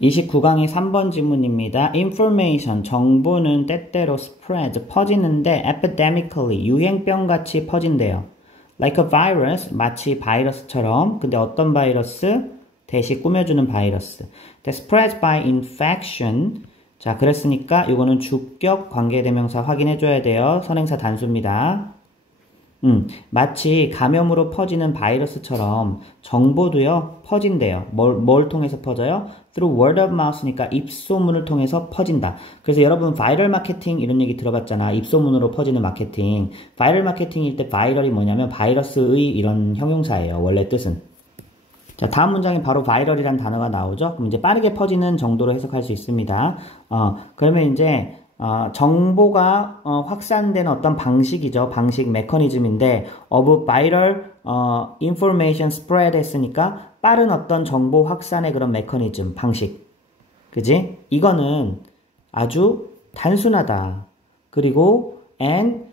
29강의 3번 질문입니다. Information, 정보는 때때로 spread, 퍼지는데 epidemically, 유행병같이 퍼진대요. Like a virus, 마치 바이러스처럼. 근데 어떤 바이러스? 대시 꾸며주는 바이러스. That spreads by infection. 자, 그랬으니까 이거는 주격 관계대명사 확인해줘야 돼요. 선행사 단수입니다. 마치 감염으로 퍼지는 바이러스처럼 정보도요, 퍼진대요. 뭘 통해서 퍼져요? Through word of mouth니까 입소문을 통해서 퍼진다. 그래서 여러분, 바이럴 마케팅 이런 얘기 들어봤잖아. 입소문으로 퍼지는 마케팅. 바이럴 마케팅일 때 바이럴이 뭐냐면 바이러스의 이런 형용사예요. 원래 뜻은. 자, 다음 문장에 바로 바이럴이란 단어가 나오죠? 그럼 이제 빠르게 퍼지는 정도로 해석할 수 있습니다. 그러면 이제 정보가 확산되는 어떤 방식이죠. 방식, 메커니즘인데 of viral information spread 했으니까 빠른 어떤 정보 확산의 그런 메커니즘, 방식. 그지? 이거는 아주 단순하다. 그리고 and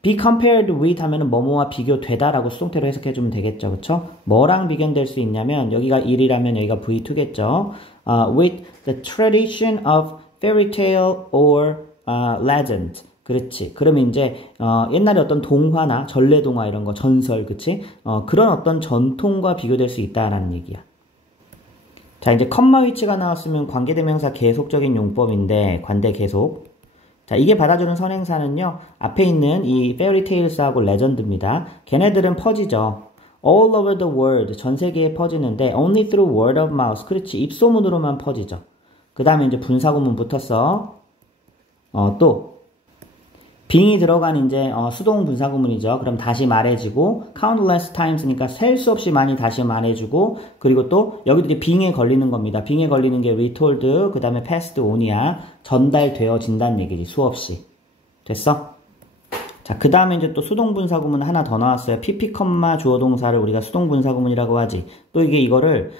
be compared with 하면은 뭐뭐와 비교되다라고 수동태로 해석해주면 되겠죠. 그쵸? 뭐랑 비교될 수 있냐면 여기가 1이라면 여기가 V2겠죠. with the tradition of fairy tale or legend. 그렇지. 그러면 이제 옛날에 어떤 동화나 전래동화 이런 거 전설, 그치? 그런 어떤 전통과 비교될 수 있다라는 얘기야. 자, 이제 컴마 위치가 나왔으면 관계대명사 계속적인 용법인데 관대 계속. 자, 이게 받아주는 선행사는요. 앞에 있는 이 fairy tales하고 legend입니다. 걔네들은 퍼지죠. all over the world. 전 세계에 퍼지는데 only through word of mouth. 그렇지. 입소문으로만 퍼지죠. 그 다음에 이제 분사구문 붙었어. 또 being이 들어간 이제 수동 분사구문이죠. 그럼 다시 말해주고 countless times니까 셀 수 없이 많이 다시 말해주고 그리고 또 여기도 이제 being에 걸리는 겁니다. being에 걸리는 게 retold 그 다음에 passed on이야. 전달되어진다는 얘기지. 수없이. 됐어? 자, 그 다음에 이제 또 수동분사구문 하나 더 나왔어요. pp, 주어동사를 우리가 수동분사구문이라고 하지. 또 이거를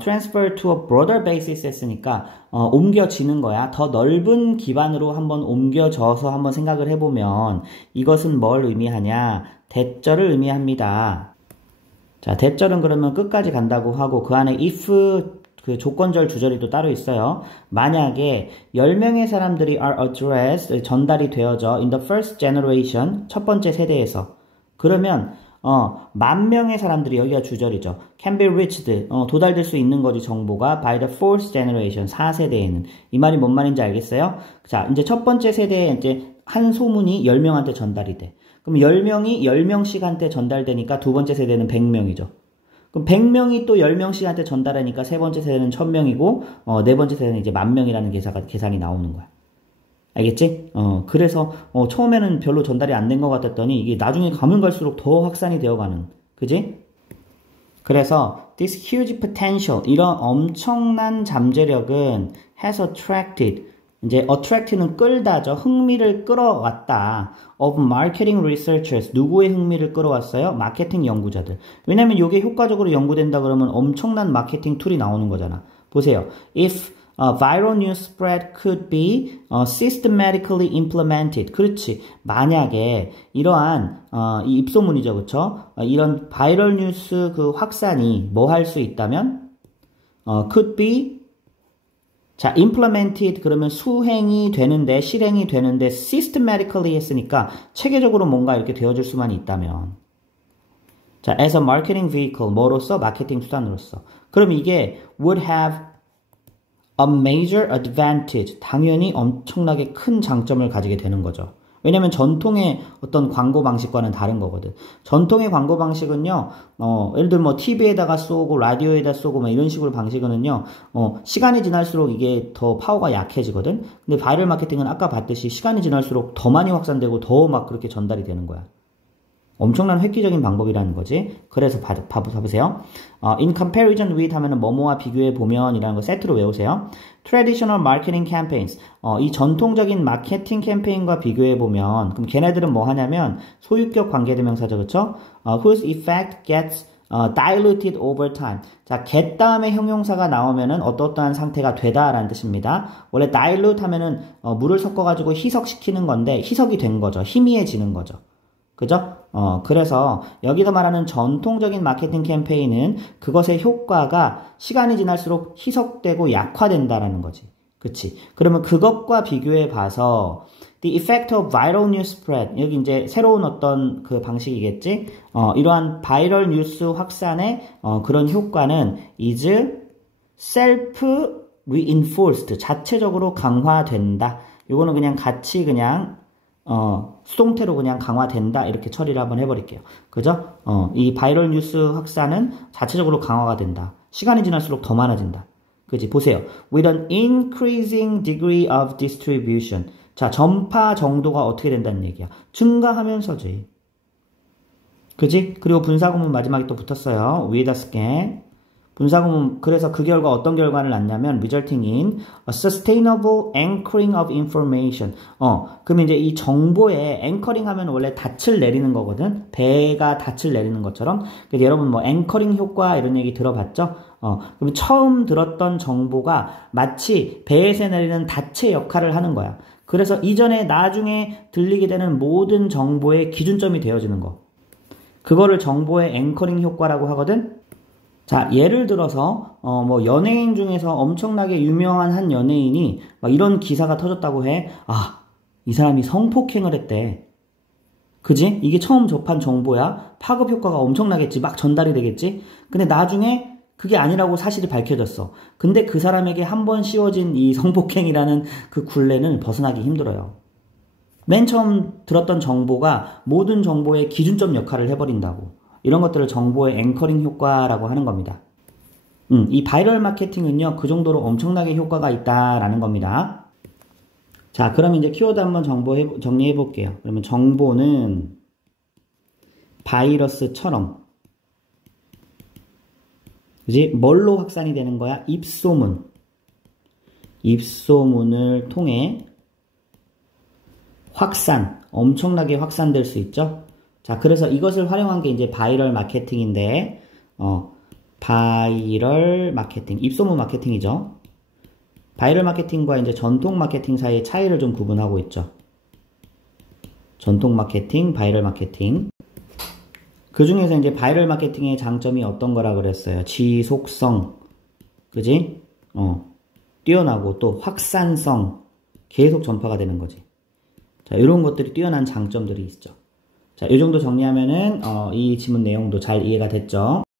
transfer to a broader basis 했으니까 옮겨지는 거야. 더 넓은 기반으로 한번 옮겨져서 한번 생각을 해보면 이것은 뭘 의미하냐? 대절을 의미합니다. 자, 대절은 그러면 끝까지 간다고 하고 그 안에 if 그 조건절 주절이 또 따로 있어요. 만약에 10명의 사람들이 are addressed, 전달이 되어져 in the first generation, 첫 번째 세대에서. 그러면 10,000명의 사람들이, 여기가 주절이죠. can be reached, 도달될 수 있는 거지, 정보가 by the fourth generation, 4세대에는. 이 말이 뭔 말인지 알겠어요? 자, 이제 첫 번째 세대에 이제 한 소문이 10명한테 전달이 돼. 그럼 10명이 10명씩한테 전달되니까 두 번째 세대는 100명이죠. 그럼 100명이 또 10명씩한테 전달하니까 세 번째 세대는 1000명이고, 네 번째 세대는 이제 10,000명이라는 계산이 나오는 거야. 알겠지? 그래서, 처음에는 별로 전달이 안 된 것 같았더니, 이게 나중에 가면 갈수록 더 확산이 되어가는. 그지? 그래서, this huge potential, 이런 엄청난 잠재력은 has attracted, 이제 attract는 끌다죠. 흥미를 끌어왔다. of marketing researchers. 누구의 흥미를 끌어왔어요? 마케팅 연구자들. 왜냐면 이게 효과적으로 연구된다 그러면 엄청난 마케팅 툴이 나오는 거잖아. 보세요. If viral news spread could be systematically implemented. 그렇지. 만약에 이러한 이 입소문이죠. 그쵸? 이런 바이럴 뉴스 그 확산이 뭐 할 수 있다면 could be 자, implemented 그러면 수행이 되는데, 실행이 되는데 systematically 했으니까 체계적으로 뭔가 이렇게 되어줄 수만 있다면. 자, as a marketing vehicle, 뭐로서? 마케팅 수단으로서. 그럼 이게 would have a major advantage. 당연히 엄청나게 큰 장점을 가지게 되는 거죠. 왜냐면 전통의 어떤 광고 방식과는 다른 거거든. 전통의 광고 방식은요, 예를 들면 뭐 TV에다가 쏘고, 라디오에다 쏘고, 뭐 이런 식으로 방식은요, 시간이 지날수록 이게 더 파워가 약해지거든. 근데 바이럴 마케팅은 아까 봤듯이 시간이 지날수록 더 많이 확산되고 더 막 그렇게 전달이 되는 거야. 엄청난 획기적인 방법이라는 거지. 그래서 봐보세요. In comparison with 하면은 뭐뭐와 비교해 보면 이라는 거 세트로 외우세요. Traditional marketing campaigns. 이 전통적인 마케팅 캠페인과 비교해 보면 그럼 걔네들은 뭐 하냐면 소유격 관계대명사죠. 그쵸? Whose effect gets diluted over time. 자, get 다음에 형용사가 나오면은 어떠한 상태가 되다라는 뜻입니다. 원래 dilute 하면은 물을 섞어가지고 희석시키는 건데 희석이 된 거죠. 희미해지는 거죠. 그죠? 그래서 여기서 말하는 전통적인 마케팅 캠페인은 그것의 효과가 시간이 지날수록 희석되고 약화된다라는 거지. 그치? 그러면 그것과 비교해 봐서 The effect of viral news spread. 여기 이제 새로운 어떤 그 방식이겠지? 이러한 바이럴 뉴스 확산의 그런 효과는 is self-reinforced. 자체적으로 강화된다. 요거는 그냥 같이 그냥 수동태로 그냥 강화된다 이렇게 처리를 한번 해버릴게요. 그죠? 이 바이럴 뉴스 확산은 자체적으로 강화가 된다. 시간이 지날수록 더 많아진다. 그지? 보세요. With an increasing degree of distribution. 자, 전파 정도가 어떻게 된다는 얘기야. 증가하면서지. 그지? 그리고 분사구문 마지막에 또 붙었어요. with a scan. 분사구문, 그래서 그 결과 어떤 결과를 낳냐면 resulting in a sustainable anchoring of information. 그럼 이제 이 정보에 앵커링 하면 원래 닻을 내리는 거거든. 배가 닻을 내리는 것처럼. 그래서 여러분 뭐 앵커링 효과 이런 얘기 들어봤죠? 그럼 처음 들었던 정보가 마치 배에서 내리는 닻의 역할을 하는 거야. 그래서 이전에 나중에 들리게 되는 모든 정보의 기준점이 되어지는 거. 그거를 정보의 앵커링 효과라고 하거든. 자, 예를 들어서 뭐 연예인 중에서 엄청나게 유명한 한 연예인이 막 이런 기사가 터졌다고 해. 아, 이 사람이 성폭행을 했대. 그지? 이게 처음 접한 정보야. 파급 효과가 엄청나겠지. 막 전달이 되겠지. 근데 나중에 그게 아니라고 사실이 밝혀졌어. 근데 그 사람에게 한 번 씌워진 이 성폭행이라는 그 굴레는 벗어나기 힘들어요. 맨 처음 들었던 정보가 모든 정보의 기준점 역할을 해버린다고. 이런 것들을 정보의 앵커링 효과라고 하는 겁니다. 이 바이럴 마케팅은요, 그 정도로 엄청나게 효과가 있다라는 겁니다. 자, 그럼 이제 키워드 한번 정리해 볼게요. 그러면 정보는 바이러스처럼, 그지? 뭘로 확산이 되는 거야? 입소문. 입소문을 통해 확산, 엄청나게 확산될 수 있죠? 자, 그래서 이것을 활용한 게 이제 바이럴 마케팅인데, 바이럴 마케팅, 입소문 마케팅이죠. 바이럴 마케팅과 이제 전통 마케팅 사이의 차이를 좀 구분하고 있죠. 전통 마케팅, 바이럴 마케팅. 그 중에서 이제 바이럴 마케팅의 장점이 어떤 거라 그랬어요? 지속성, 그지? 뛰어나고 또 확산성, 계속 전파가 되는 거지. 자, 이런 것들이 뛰어난 장점들이 있죠. 자, 이 정도 정리하면은 이 지문 내용도 잘 이해가 됐죠?